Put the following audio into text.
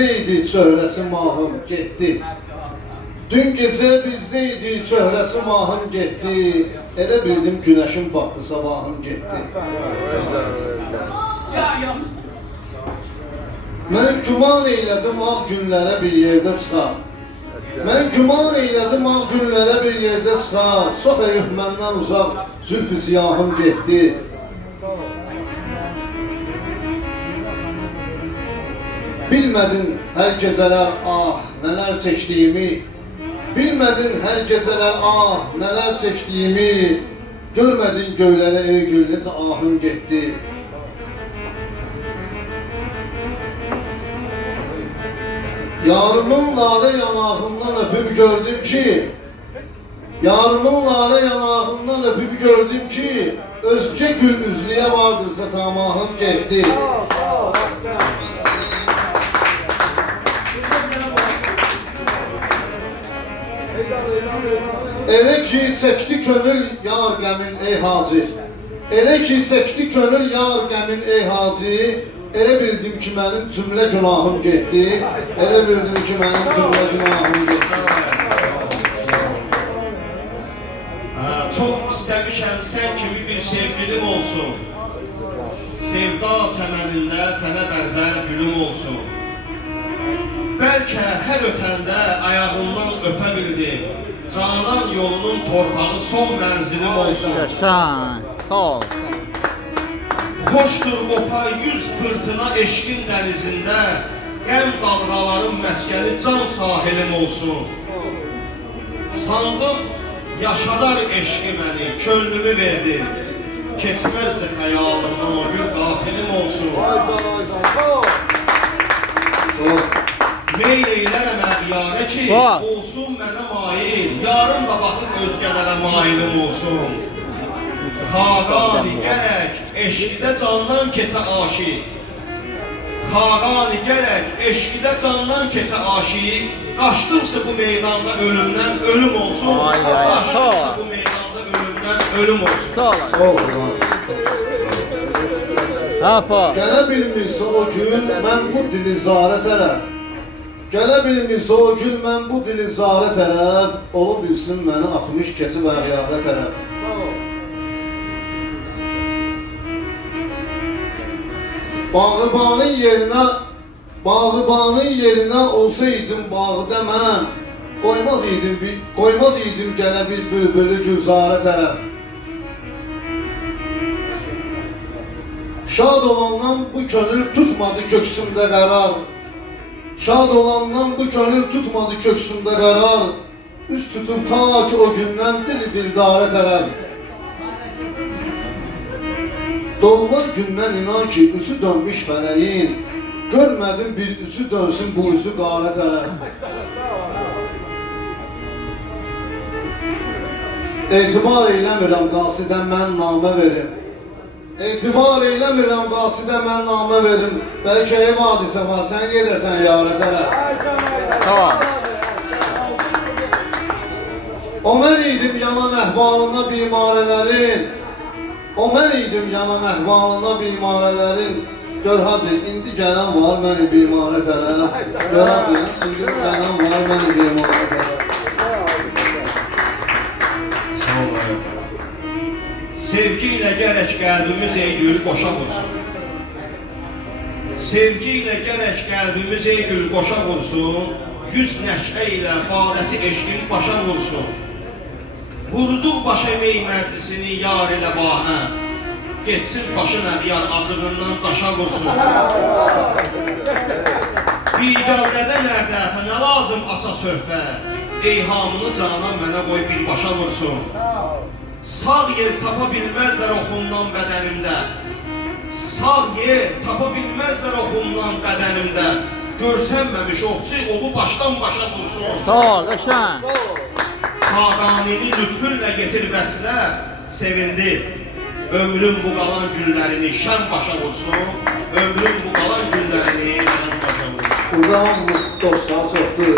Bizdeydi çöhrəsi mahım getdi. Dün gecə bizdeydi çöhrəsi mahım getdi. Elə bildim günəşin batdı sabahım getdi. Mən güman eylədim ağ günlərə bir yerdə çıxar. Mən güman eylədim ağ günlərə bir yerdə çıxar. Çox heyif məndən uzaq zülfü siyahım getdi. Bilmədin hər gecələr ah nələr çəkdiyimi. Bilmədin hər gecələr ah nələr çəkdiyimi. Görmədin göylərə ey gül necə ahım getdi. Yarımın lalə yanağımdan öpüb gördüm ki, yarımın lalə yanağımdan öpüb gördüm ki, özgə gül üzlüyə vardırsa tamahım getdi. Elə ki çəkdi könül yar qəmin ey hacı. Elə ki çəkdi könül yar qəmin ey hacı. Elə bildim ki mənim cümlə günahım getdi. Elə bildim ki mənim cümlə günahım getdi. Çox istəmişəm sən kimi bir sevgilim olsun. Sevda çəmənində sənə bənzər gülüm olsun. Bəlkə hər ötəndə ayağından öpə bildim. Canan yolunun torpağı son mənzilim olsun. Yaşa, sağ ol. Xoşdur qopay yüz fırtına eşqin dənizində, qəm dalğaların məskəni can sahilim olsun. Sandım yaşadar eşqi məni, könlümü verdin. Keçməzdi xəyalımdan o gün qatilim olsun. Meyl eylərəm əğyarə ki, olsun mənə mail, yarın da baxıb özgələrə mailim olsun. Xaqani gərək, eşqidə candan keçə aşiq. Xaqani gərək, eşqidə candan keçə aşiq. Qaçdımsa bu meydanda ölümdən ölüm olsun. Qaçdımsa bu meydanda ölümdən ölüm olsun. Sağ ol. Gələ bilmirsə o gün mən bu dili zarə tərəf. Gələ bilmirsə o gün mən bu dili zarə tərəf. Ola bilsin məni atmış kesib əğyarə tərəf. Bağıbanın yerinə olsaydım bağıda mən, qoymaz idim gələ bir bülbülü gülzarə tərəf. Şad olandan bu könül tutmadı köksümdə qərar. Şad olandan bu könül tutmadı köksümdə qərar. Üst tutub ta ki o gündən dili dildarə tərəf. Doğulan gündən inan ki üzü dönmüş fələyin. Görmədim bir üzü dönsün bu üzü qarə tərəf. Etibar eyləmirəm qasidən mən namə verim. Etibar eyləmirəm qasidə mən namə verim. Bəlkə ev hadisə var, sən gedəsən yarə tərəf. Tamam. O mən idim yanan əhvalına bimarələrin. O mən idim yanan əhvalına bimarələrin. Gör hacı, indi gələn var məni bimarə tərəf. Gör hacı, indi gələn var məni bimarə tərəf. Sağ ol hayatım. Sevgi ilə gərək qəlbimiz ey gül qoşa vursun. Sevgi ilə gərək qəlbimiz ey gül qoşa vursun. Yüz nəşə ilə badəsi eşqin başa vursun. Vurduq başa mey məclisini yar ilə bahə. Getsin başın ədyar acığından daşa vursun. Biganədə nərdəfə nə lazım aça söhbət. Eyhamını canan mənə qoy bir başa vursun. Sağ yer tapa bilməzlər oxundan bədənimdə. Sağ yer tapa bilməzlər oxundan bədənimdə. Görsənməmiş ovçu ovu başdan başa vursun. Sağ ol, qəşəng. Xaqanini lütfünlə getir vəslə, sevindir. Ömrüm bu qalan günlərini şən başa vursun. Ömrüm bu qalan günlərini şən başa vursun. Burada hamımız dostlar çoxdur.